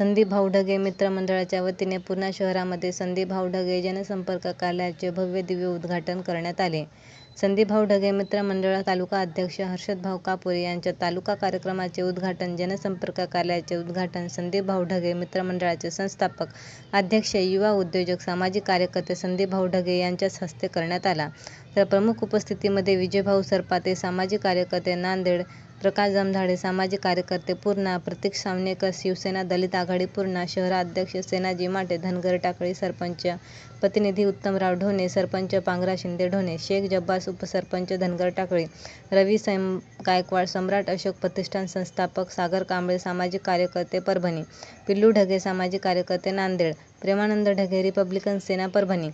संदीप भाऊ ढगे मित्रमंडळाच्या वतीने पूर्णा शहरामध्ये संदीप भाऊ ढगे जनसंपर्क कार्यालयाचे भव्य दिव्य उद्घाटन करण्यात आले. संदीप भाऊ ढगे मित्रमंडळ तालुका अध्यक्ष हर्षद भाऊ कापुरे यांच्या तालुका कार्यक्रमाचे उद्घाटन, जनसंपर्क कार्यालयाचे उद्घाटन संदीप भाऊ ढगे मित्रमंडळाचे संस्थापक, अध्यक्ष, युवा उद्योजक, सामाजिक कार्यकर्ते संदीप भाऊ ढगे यांच्याच हस्ते करण्यात आला. तर प्रमुख उपस्थितीमध्ये विजयभाऊ सरपाते सामाजिक कार्यकर्ते नांदेड, प्रकाश जमधाडे सामाजिक कार्यकर्ते पूर्णा, प्रतीक सावनेकर शिवसेना दलित आघाडी पूर्णा, शहराध्यक्ष सेनाजी माटे, धनगर टाकळी सरपंच प्रतिनिधी उत्तमराव ढोणे, सरपंच पांगरा शिंदे ढोणे, शेख जब्बास उपसरपंच धनगर टाकळी, रवी गायकवाड, सम्राट अशोक प्रतिष्ठान संस्थापक सागर कांबळे सामाजिक कार्यकर्ते परभणी, पिल्लू ढगे सामाजिक कार्यकर्ते नांदेड, प्रेमानंद ढगे रिपब्लिकन सेना परभणी,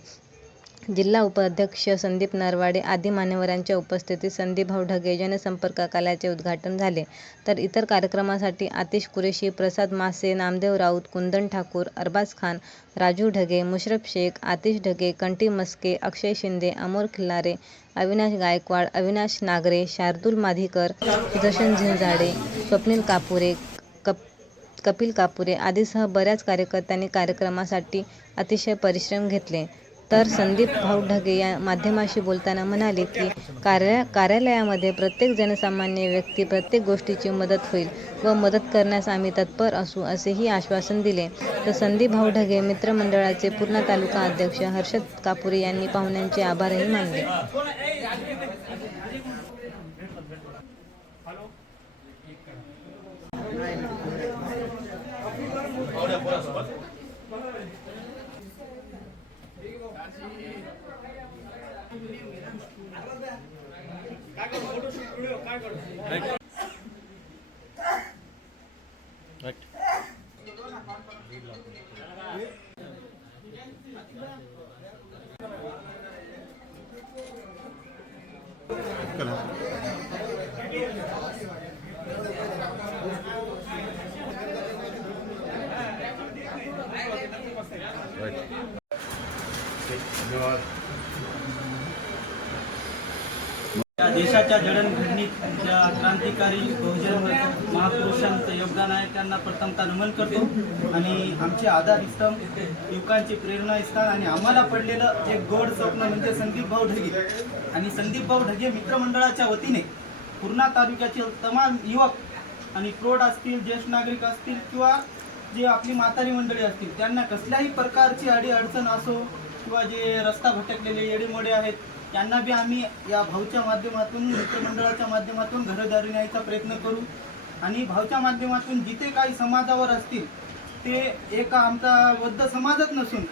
जिल्हा उपाध्यक्ष संदीप नरवाडे आदी मान्यवरांच्या उपस्थितीत संदीप भाऊ ढगे जनसंपर्क कार्यालयाचे उद्घाटन झाले. तर इतर कार्यक्रमासाठी आतिश कुरेशी, प्रसाद मासे, नामदेव राऊत, कुंदन ठाकूर, अरबाज खान, राजू ढगे, मुशरफ शेख, आतिश ढगे, कंटी मस्के, अक्षय शिंदे, अमोल खिल्लारे, अविनाश गायकवाड, अविनाश नागरे, शार्दूल माधीकर, सुदर्शन झिंजाडे, स्वप्नील कापुरे, कपिल कापुरे आदीसह बऱ्याच कार्यकर्त्यांनी कार्यक्रमासाठी अतिशय परिश्रम घेतले. तर संदीप भाऊ ढगे या माध्यमाशी बोलताना म्हणाले की कार्यालयामध्ये प्रत्येक जनसामान्य व्यक्ती प्रत्येक गोष्टीची मदत होईल व मदत करण्यास आम्ही तत्पर असू असेही आश्वासन दिले. तर संदीप भाऊ ढगे मित्रमंडळाचे पूर्णा तालुका अध्यक्ष हर्षद कापुरे यांनी पाहुण्यांचे आभारही मानले. या देशाच्या जडणघडणीच्या क्रांतिकारी बहुजन महापुरुषांचं योगदान आहे. त्यांना प्रथमतः नमन करतो आणि आमचे आधारस्तंभ, युवकांचे प्रेरणास्थान आणि आम्हाला पडलेलं एक गोड स्वप्न म्हणजे संदीप भाऊ ढगे. आणि संदीप भाऊ ढगे मित्रमंडळाच्या वतीने पूर्णा तालुक्यातील तमाम युवक आणि प्रौढ असतील, ज्येष्ठ नागरिक असतील किंवा जे आपली म्हातारी मंडळी असतील, त्यांना कसल्याही प्रकारची अडचण असो किंवा जे रस्ता भटकलेले येडेमोडे आहेत त्यांना बी आम्ही या भाऊच्या माध्यमातून, मित्रमंडळाच्या माध्यमातून घरदारी न्यायचा प्रयत्न करू. आणि भाऊच्या माध्यमातून जिथे काही समाजावर असतील ते एक आमचा बद्ध समाजच नसून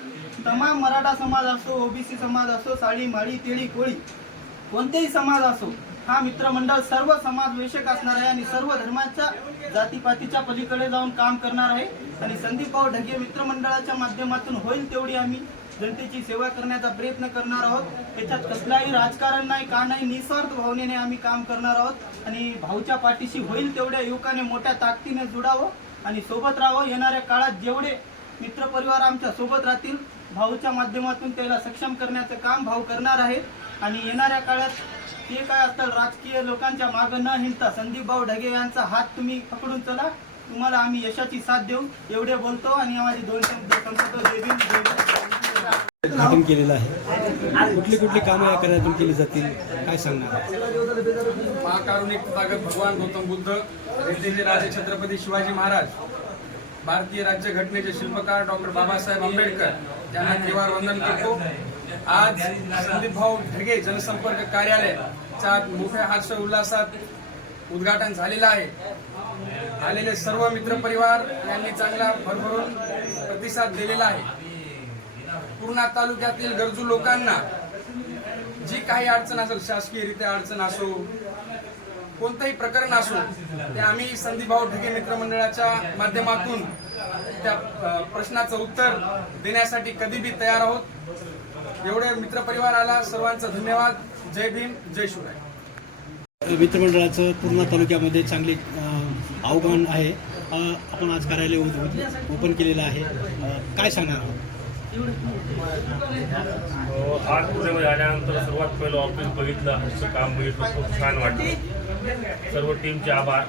तमाम मराठा समाज असो, ओबीसी समाज असो, साळी माळी तेळी कोळी कोणतेही समाज असो, हा मित्रमंडळ सर्व समाजवेशक असणार आहे आणि सर्व धर्माच्या जातीपातीच्या पलीकडे जाऊन काम करणार आहे. आणि संदीप भाऊ ढगे मित्रमंडळाच्या माध्यमातून होईल तेवढी आम्ही जनतेची सेवा करण्याचा प्रयत्न करणार आहोत. याच्यात कसलाही राजकारण नाही, का नाही, निस्वार्थ भावनेने आम्ही काम करणार आहोत. आणि भाऊच्या पाठीशी होईल तेवढ्या युवकाने मोठ्या ताकदीने जुडावं आणि सोबत राहावं. येणाऱ्या काळात जेवढे मित्रपरिवार आमच्या सोबत राहतील, भाऊच्या माध्यमातून त्याला सक्षम करण्याचं काम भाऊ करणार आहे. आणि येणाऱ्या काळात ते काय असतं, राजकीय लोकांच्या मागं न हिंडता संदीप भाऊ ढगे यांचा हात तुम्ही पकडून चला, तुम्हाला आम्ही यशाची साथ देऊ. एवढे बोलतो आणि माझी 2 शब्द संपवतो. जय भीम, जय भारत. उद्घाटन केलेलं आहे. कुठली कुठली कामं या कार्यातून केली जातील, काय सांगणार? महाकारुणिक तथागत भगवान गौतम बुद्ध, रीतीचे राजे छत्रपती शिवाजी महाराज, भारतीय राज्यघटनेचे शिल्पकार डॉक्टर बाबासाहेब आंबेडकर यांना त्रिवार वंदन करतो. आज संदीप भाऊ ढगे जनसंपर्क कार्यालयाचा मोठ्या हर्ष उल्हासात उद्घाटन झालेलं आहे. आलेले सर्व मित्रपरिवार यांनी चांगला भरभरून प्रतिसाद दिलेला आहे. पूर्णा तालुक्यातील गरजू लोकांना जी काही अडचण असेल, शासकीयरित्या अडचण असो, कोणतंही प्रकरण असो, ते आम्ही संदीप भाऊ ढगे मित्रमंडळाच्या माध्यमातून त्या प्रश्नाचं उत्तर देण्यासाठी कधी बी तयार आहोत. एवढे मित्रपरिवाराला सर्वांचं धन्यवाद. जय भीम, जय शिवराय. मित्रमंडळाचं पूर्णा तालुक्यामध्ये चांगले आव्हान आहे. आपण आज कार्यालय ओपन केलेलं आहे, काय सांगणार आहोत? आज पुण्यामध्ये आल्यानंतर सर्वात पहिलं ऑफिस बघितलं, काम बघितलं, खूप छान वाटलं. सर्व टीमचे आभार.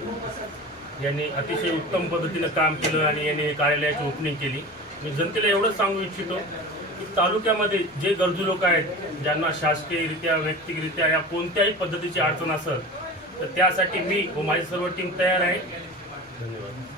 यांनी अतिशय उत्तम पद्धतीनं काम केलं आणि यांनी कार्यालयाची ओपनिंग केली. मी जनतेला एवढंच सांगू इच्छितो की तालुक्यामध्ये जे गरजू लोक आहेत, ज्यांना शासकीयरित्या वैयक्तिकरित्या या कोणत्याही पद्धतीची अडचण असेल तर त्यासाठी मी व माझी सर्व टीम तयार आहे. धन्यवाद.